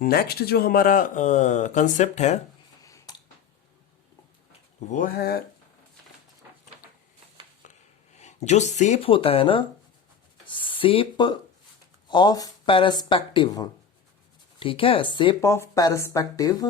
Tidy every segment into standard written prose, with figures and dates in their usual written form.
Next जो हमारा concept है वो है जो शेप होता है ना, शेप ऑफ पेरिस्पेक्टिव। ठीक है, शेप ऑफ पेरिस्पेक्टिव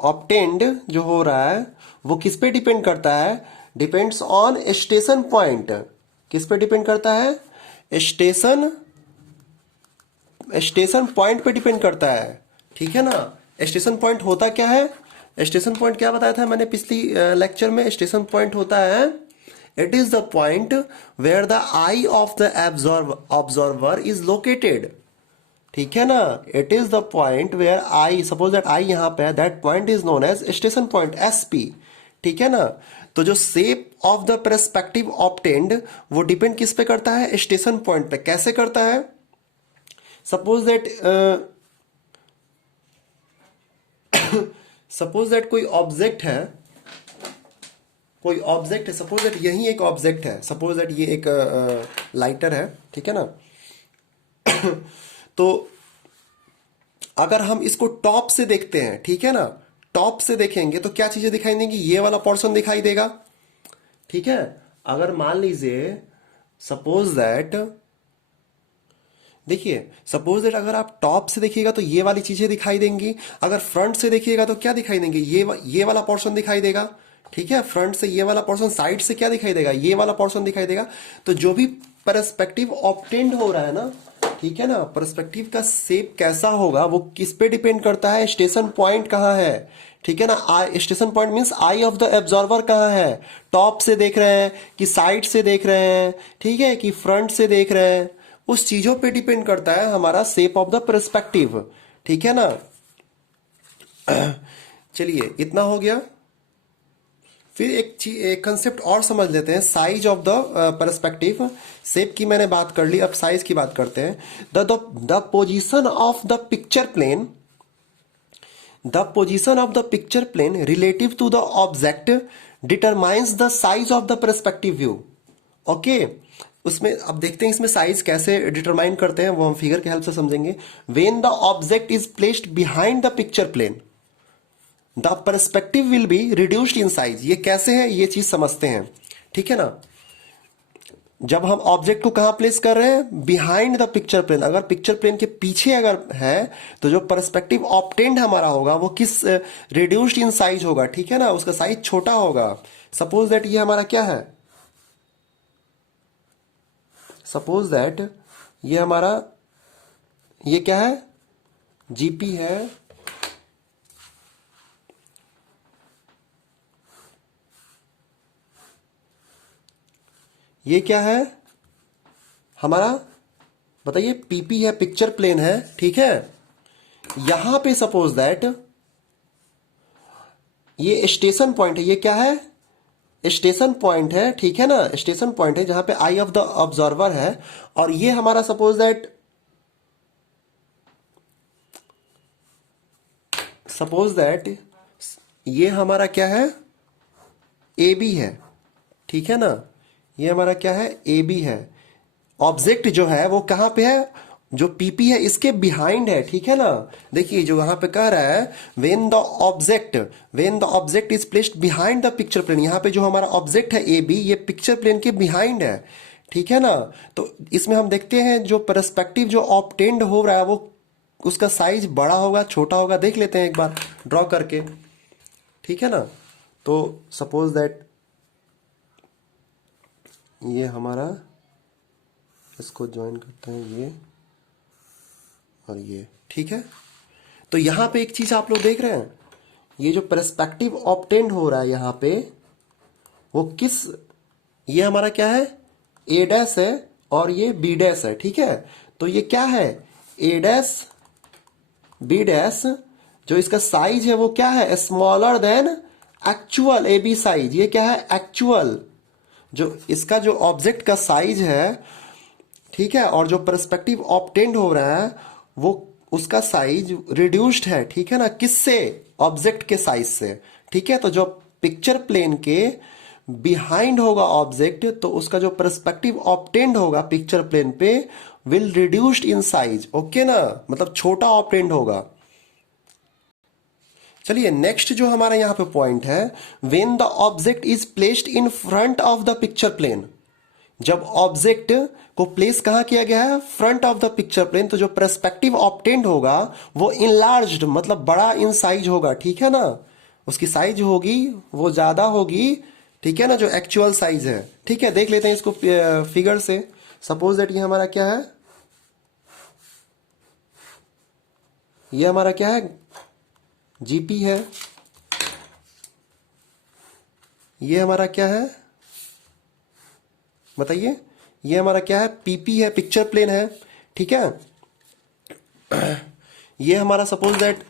ऑब्टेन्ड जो हो रहा है वो किस पे डिपेंड करता है? Depends on station point. किस पे डिपेंड करता है? स्टेशन स्टेशन पॉइंट पे डिपेंड करता है। ठीक है ना। स्टेशन पॉइंट होता क्या है? स्टेशन पॉइंट क्या बताया था मैंने पिछली लेक्चर में? स्टेशन पॉइंट होता है, it is the point where the eye of the observer is located. ठीक है ना। It is the point where I, suppose that I यहां पे है, that point is known as station point, SP. ठीक है ना। तो जो shape of the perspective obtained वो डिपेंड किस पे करता है? स्टेशन पॉइंट पे। कैसे करता है? सपोज दैट सपोज दैट कोई ऑब्जेक्ट है, सपोज दैट यही एक ऑब्जेक्ट है, सपोज दैट ये एक लाइटर है। ठीक है ना। तो अगर हम इसको टॉप से देखते हैं, ठीक है ना, टॉप से देखेंगे तो क्या चीजें दिखाई देंगी? ये वाला पोर्शन दिखाई देगा। ठीक है। अगर मान लीजिए सपोज दैट, देखिए सपोज दैट अगर आप टॉप से देखिएगा तो ये वाली चीजें दिखाई देंगी। अगर फ्रंट से देखिएगा तो क्या दिखाई देंगे? ये वाला पोर्शन दिखाई देगा। ठीक है, फ्रंट से ये वाला पोर्शन, साइड से क्या दिखाई देगा? ये वाला पोर्शन दिखाई देगा। तो जो भी पर्सपेक्टिव ऑब्टेन्ड हो रहा है ना, ठीक है ना, पर्सपेक्टिव का शेप कैसा होगा वो किस पे डिपेंड करता है? स्टेशन पॉइंट कहाँ है। ठीक है ना। Station point means I of the absorber कहाँ है? टॉप से देख रहे हैं कि साइड से देख रहे हैं, ठीक है, कि फ्रंट से देख रहे हैं, उस चीजों पे डिपेंड करता है हमारा शेप ऑफ द पर्सपेक्टिव। ठीक है ना। चलिए इतना हो गया। फिर एक कंसेप्ट और समझ लेते हैं, size of the perspective. Shape की मैंने बात कर ली, अब साइज की बात करते हैं। The position of the picture plane, the position of the picture plane relative to the object determines the size of the perspective view. Okay. उसमें अब देखते हैं इसमें साइज कैसे डिटरमाइन करते हैं, वो हम फिगर के हेल्प से समझेंगे। When the object is placed behind the picture plane the perspective will be reduced in size. ये कैसे है, ये चीज समझते हैं। ठीक है ना। जब हम ऑब्जेक्ट को कहां प्लेस कर रहे हैं? Behind the picture plane. अगर पिक्चर प्लेन के पीछे अगर है तो जो पर्सपेक्टिव ऑब्टेन्ड हमारा होगा वो किस, रिड्यूस्ड इन साइज होगा। ठीक है ना, उसका साइज छोटा होगा। सपोज दैट ये हमारा क्या है? सपोज दैट ये हमारा, ये क्या है? जीपी है। ये क्या है हमारा? बताइए। पीपी है, पिक्चर प्लेन है। ठीक है। यहां पे सपोज दैट ये स्टेशन पॉइंट है। ये क्या है? स्टेशन पॉइंट है। ठीक है ना। स्टेशन पॉइंट है जहां पे आई ऑफ द ऑब्जर्वर है। और ये हमारा सपोज दैट, ये हमारा क्या है? ए बी है। ठीक है ना। ये हमारा क्या है? ए बी है। ऑब्जेक्ट जो है वो कहां पे है? जो पीपी है इसके बिहाइंड है। ठीक है ना। देखिए जो वहां पे कह रहा है, when the object is placed behind the picture plane. यहां पे जो हमारा ऑब्जेक्ट है ए बी, ये पिक्चर प्लेन के बिहाइंड है। ठीक है ना। तो इसमें हम देखते हैं जो पर्सपेक्टिव जो ऑब्टेन्ड हो रहा है वो, उसका साइज बड़ा होगा छोटा होगा, देख लेते हैं एक बार ड्रॉ करके। ठीक है ना। तो सपोज दैट ये हमारा, इसको ज्वाइन करते हैं ये और ये। ठीक है। तो यहां पे एक चीज आप लोग देख रहे हैं, ये जो पर्सपेक्टिव ऑब्टेन्ड हो रहा है यहां पे, वो किस, ये हमारा क्या है? ए डैश है और ये बी डैश है। ठीक है। तो ये क्या है? A dash B dash. जो इसका साइज है वो क्या है? Smaller than actual A B size. ये क्या है? एक्चुअल, जो इसका जो ऑब्जेक्ट का साइज है, ठीक है, और जो पर्सपेक्टिव ऑब्टेन्ड हो रहा है वो, उसका साइज रिड्यूस्ड है। ठीक है ना। किससे? ऑब्जेक्ट के साइज से। ठीक है। तो जो पिक्चर प्लेन के बिहाइंड होगा ऑब्जेक्ट, तो उसका जो पर्सपेक्टिव ऑब्टेन्ड होगा पिक्चर प्लेन पे will reduced in size, okay ना, मतलब छोटा ऑपरेंड होगा। चलिए नेक्स्ट जो हमारा यहां पे पॉइंट है, when the object is placed in front of the picture plane, जब ऑब्जेक्ट को प्लेस कहां किया गया है, front of the picture plane, तो जो पर्सपेक्टिव ऑब्टेंड होगा वो इनलार्ज्ड मतलब बड़ा इन साइज होगा, ठीक है ना, उसकी साइज होगी वो ज्यादा होगी, ठीक है ना, जो एक्चुअल साइज है। ठीक है, देख लेते हैं इसको फिगर से। सपोज दैट ये हमारा क्या है, ये हमारा क्या है, जीपी है, ये हमारा क्या है बताइए, ये हमारा क्या है, पीपी है, पिक्चर प्लेन है, ठीक है। ये हमारा सपोज दैट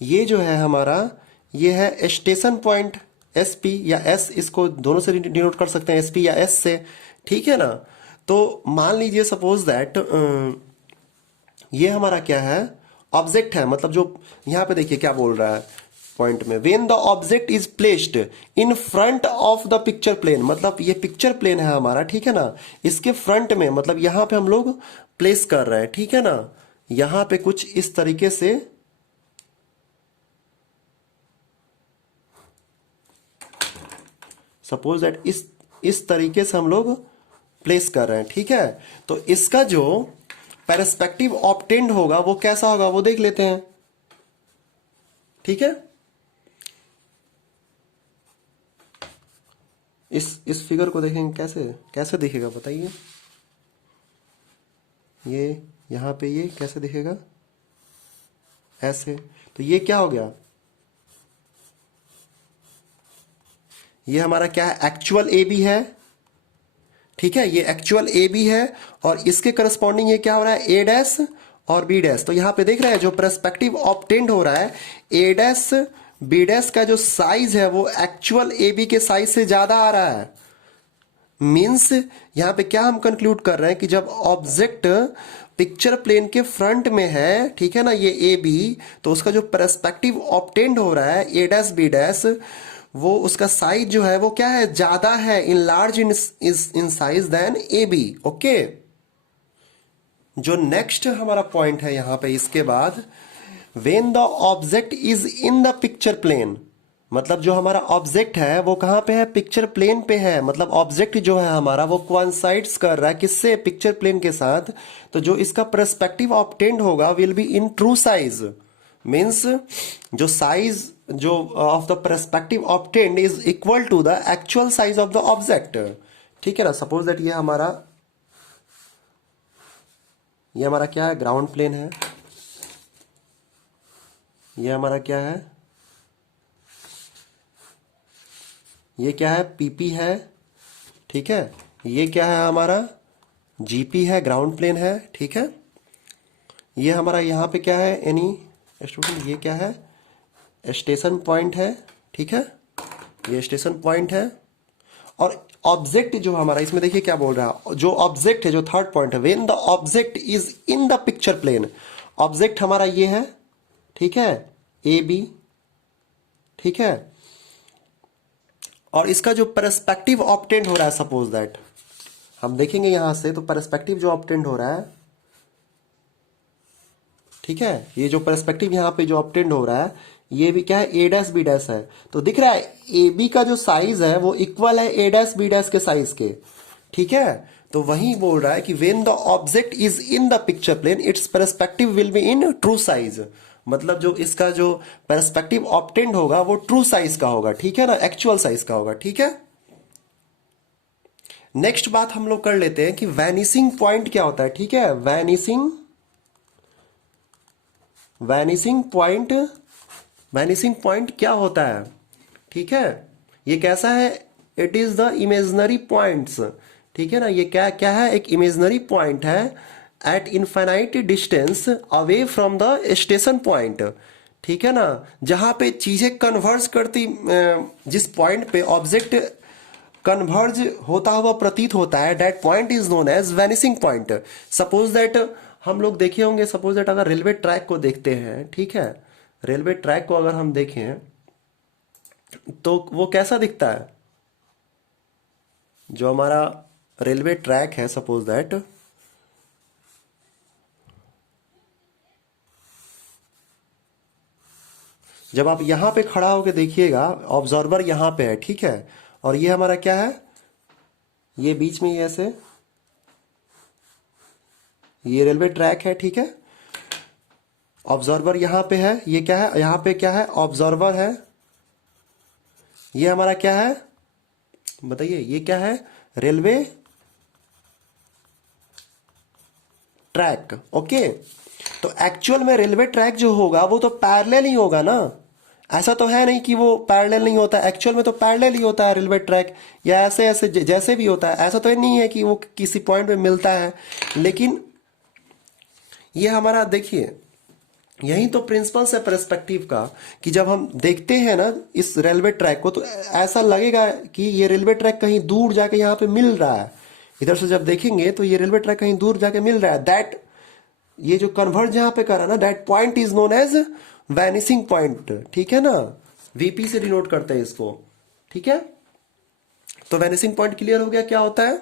ये जो है हमारा, ये है स्टेशन पॉइंट, एसपी या एस, इसको दोनों से डिनोट कर सकते हैं, एसपी या एस से, ठीक है ना। तो मान लीजिए सपोज दैट ये हमारा क्या है, ऑब्जेक्ट है, मतलब जो यहां पे देखिए क्या बोल रहा है पॉइंट में, when the object is placed in front of the picture plane, मतलब ये पिक्चर प्लेन है हमारा, ठीक है ना, इसके फ्रंट में, मतलब यहां पे हम लोग प्लेस कर रहे हैं, ठीक है ना, यहां पे कुछ इस तरीके से, सपोज दैट इस तरीके से हम लोग प्लेस कर रहे हैं, ठीक है। तो इसका जो पेरिस्पेक्टिव ऑब्टेंड होगा वो कैसा होगा वो देख लेते हैं, ठीक है। इस फिगर को देखेंगे कैसे कैसे दिखेगा बताइए, ये यहां पे ये कैसे दिखेगा, ऐसे, तो ये क्या हो गया, ये हमारा क्या है, एक्चुअल ए बी है, ठीक है, ये एक्चुअल ए बी है, और इसके करस्पॉन्डिंग ये क्या हो रहा है, ए डैश और बी डैश। तो यहां पे देख रहे हैं जो पर्सपेक्टिव ऑब्टेंड हो रहा है, ए डैश बी डैश का जो साइज है वो एक्चुअल ए बी के साइज से ज्यादा आ रहा है। मीन्स यहां पे क्या हम कंक्लूड कर रहे हैं कि जब ऑब्जेक्ट पिक्चर प्लेन के फ्रंट में है, ठीक है ना, ये ए बी, तो उसका जो पर्सपेक्टिव ऑब्टेंड हो रहा है ए डैश बी डैश, वो उसका साइज जो है वो क्या है, ज्यादा है, in large in size than A B, okay. जो नेक्स्ट हमारा पॉइंट है यहां पे इसके बाद, when the object is in the picture plane, मतलब जो हमारा ऑब्जेक्ट है वो कहां पे है, पिक्चर प्लेन पे है, मतलब ऑब्जेक्ट जो है हमारा वो कोइंसाइड्स कर रहा है किससे, पिक्चर प्लेन के साथ। तो जो इसका पर्सपेक्टिव ऑब्टेंड होगा will be in true size, means जो साइज जो of the perspective obtained is equal to the actual size of the object, ठीक है ना। सपोज दैट ये हमारा क्या है, ग्राउंड प्लेन है, ये हमारा क्या है, ये क्या है, पीपी है, ठीक है, ये क्या है हमारा, जीपी है, ग्राउंड प्लेन है, ठीक है। ये हमारा यहाँ पे क्या है, एनी स्टूडेंट, ये क्या है, स्टेशन पॉइंट है, ठीक है, ये स्टेशन पॉइंट है। और ऑब्जेक्ट जो हमारा इसमें देखिए क्या बोल रहा है, जो ऑब्जेक्ट है, जो थर्ड पॉइंट है, when the object is in the picture plane, object हमारा ये है, ठीक है, ए बी, ठीक है, और इसका जो पर्सपेक्टिव ऑब्टेंड हो रहा है, सपोज दैट हम देखेंगे यहां से, तो पर्सपेक्टिव जो ऑब्टेंड हो रहा है, ठीक है, ये जो पर्सपेक्टिव यहां पे जो ऑब्टेंड हो रहा है, ये भी क्या है, ए डैश बी डैश है। तो दिख रहा है ए बी का जो साइज है वो इक्वल है ए डैश बी डैश के साइज के, ठीक है। तो वही बोल रहा है कि when the object is in the picture plane its perspective will be in true size, मतलब जो इसका जो पर्सपेक्टिव ऑब्टेंड होगा वो ट्रू साइज का होगा, ठीक है ना, एक्चुअल साइज का होगा, ठीक है। नेक्स्ट बात हम लोग कर लेते हैं कि वैनिसिंग पॉइंट क्या होता है, ठीक है। वैनिसिंग पॉइंट क्या होता है, ठीक है, ये कैसा है, it is the imaginary points, ठीक है ना, ये क्या क्या है, एक इमेजनरी पॉइंट है eight infinite distance away from the station point, ठीक है ना, जहां पे चीजें कन्वर्ज करती, जिस पॉइंट पे ऑब्जेक्ट कन्वर्ज होता हुआ प्रतीत होता है, that point is known as vanishing point. Suppose that हम लोग देखे होंगे, सपोज दैट अगर रेलवे ट्रैक को देखते हैं, ठीक है, रेलवे ट्रैक को अगर हम देखें तो वो कैसा दिखता है, जो हमारा रेलवे ट्रैक है, सपोज दैट जब आप यहां पे खड़ा होकर देखिएगा, ऑब्जर्वर यहां पे है, ठीक है, और ये हमारा क्या है, ये बीच में ये ऐसे, ये रेलवे ट्रैक है, ठीक है। ऑब्जर्वर यहां पे है, ये क्या है, यहां पे क्या है, ऑब्जर्वर है। ये हमारा क्या है, बताइए, ये क्या है, रेलवे ट्रैक। ओके, तो एक्चुअल में रेलवे ट्रैक जो होगा वो तो पैरेलल ही होगा ना। ऐसा तो है नहीं कि वो पैरेलल नहीं होता, एक्चुअल में तो पैरेलल ही होता है रेलवे ट्रैक, या ऐसे ऐसे जैसे भी होता है। ऐसा तो नहीं है कि वो किसी पॉइंट पे मिलता है। लेकिन ये हमारा देखिए, यही तो प्रिंसिपल्स है पर्सपेक्टिव का, कि जब हम देखते हैं ना इस रेलवे ट्रैक को, तो ऐसा लगेगा कि ये रेलवे ट्रैक कहीं दूर जाके यहाँ पे मिल रहा है। इधर से जब देखेंगे तो ये रेलवे ट्रैक कहीं दूर जाके मिल रहा है। दैट, ये जो कन्वर्ट जहां पे करा ना, that point is known as vanishing point, ठीक है ना। वीपी से डिनोट करते हैं इसको, ठीक है। तो वैनिसिंग पॉइंट क्लियर हो गया क्या होता है।